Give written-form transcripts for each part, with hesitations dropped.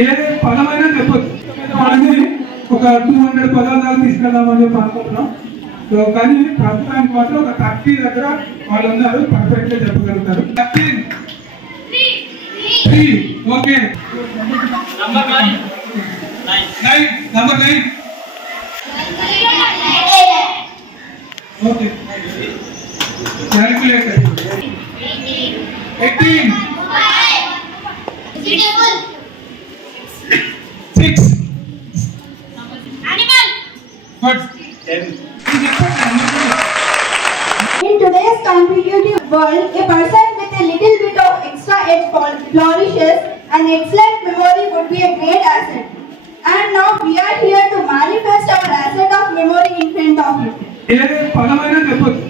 ఏ పదమైనా చెప్పొచ్చు. వాళ్ళని ఒక 200 పదాల దాకా తీసుకెళ్దామని చెప్పి అనుకుంటున్నాం. సో కానీ ప్రస్తుతానికి మాత్రం ఒక 30 దగ్గర వాళ్ళు ఉన్నారు, పర్ఫెక్ట్ గా చెప్పగలుగుతారు. 3 okay. Number 9 okay. Calculator 18 6 animal good 10. In today's competitive world, a person with a little bit of extra edge flourishes. An excellent memory would be a great asset. And now we are here to manifest our asset of memory in front of you. ఏ పదమైనా చెప్పొచ్చు.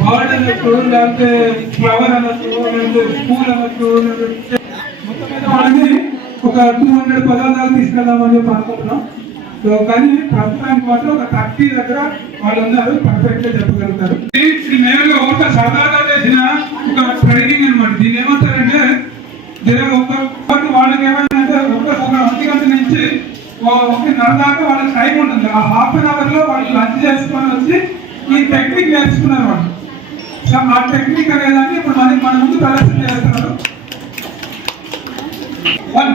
బర్డ్ అనొచ్చు, లేకపోతే ఫ్లవర్ అనొచ్చు, లేకపోతే స్కూల్ అనొచ్చు. మొత్తం మీద వాళ్ళని ఒక 200 పదాల దాకా తీసుకెళ్దామని చెప్పి అనుకుంటున్నాం. సో కానీ ప్రస్తుతానికి మాత్రం ఒక 30 దగ్గర వాళ్ళు ఉన్నారు, పర్ఫెక్ట్ గా చెప్పగలుగుతారు. ఇది మేము ఒక సరదాగా చేసిన ఒక ట్రైనింగ్ అనమాట. దీన్ని ఏమంటారంటే వాళ్ళకి ఏమైందంటే ఒక 1 గంట నుంచి 1:30 దాకా వాళ్ళకి టైం ఉంటుంది. ఆ ½ అన్ అవర్ లో వాళ్ళు లంచ్ చేసుకొని వచ్చి ఈ టెక్నిక్ నేర్చుకున్నారు వాళ్ళు. సో ఆ టెక్నిక్ అనేదాన్ని ఇప్పుడు మన ముందు ప్రదర్శన చేస్తున్నారు. 1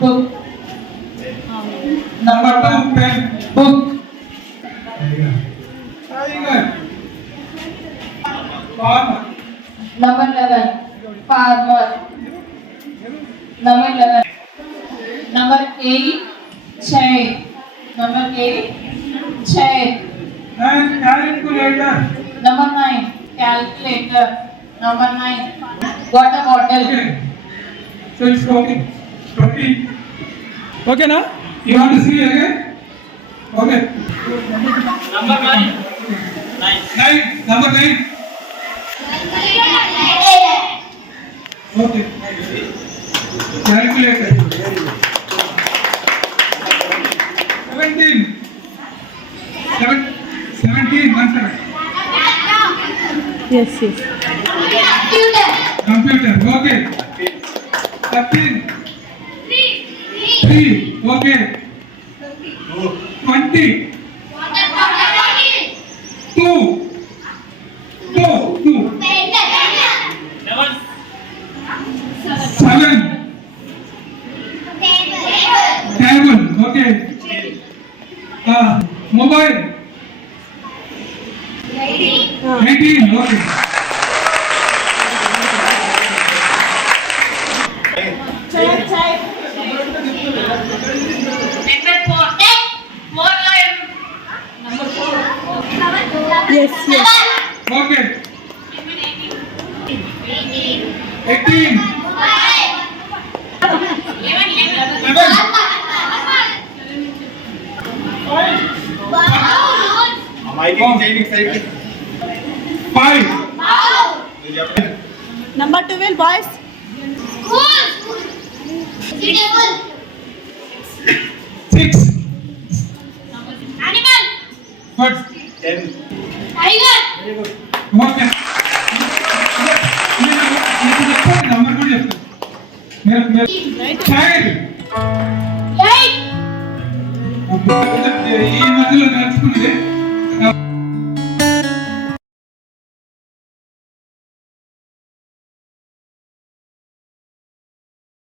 book. Number 2 pen book. Tiger. Farmer. Number 11 farmer. Number 11. Number 8 chair. Number 8 chair. 9 calculator. Number 9 calculator. Number 9 water bottle. Okay. So it's working. 20. Okay na? You want to see again? Okay. number 9 Number 9. Okay. Calculator. 17. 17. 17. Yes. Computer. Okay. 13. 3. Okay. 20. 2. 7. Table. Okay. Mobile. 18. Okay. Yes. Okay. 18. 5. Number 12, boys. 6. animal Good. 10 Okay. tiger Number కూడా చెప్తాను. Child. 8 ఈ మధ్యలో నేర్చుకున్నది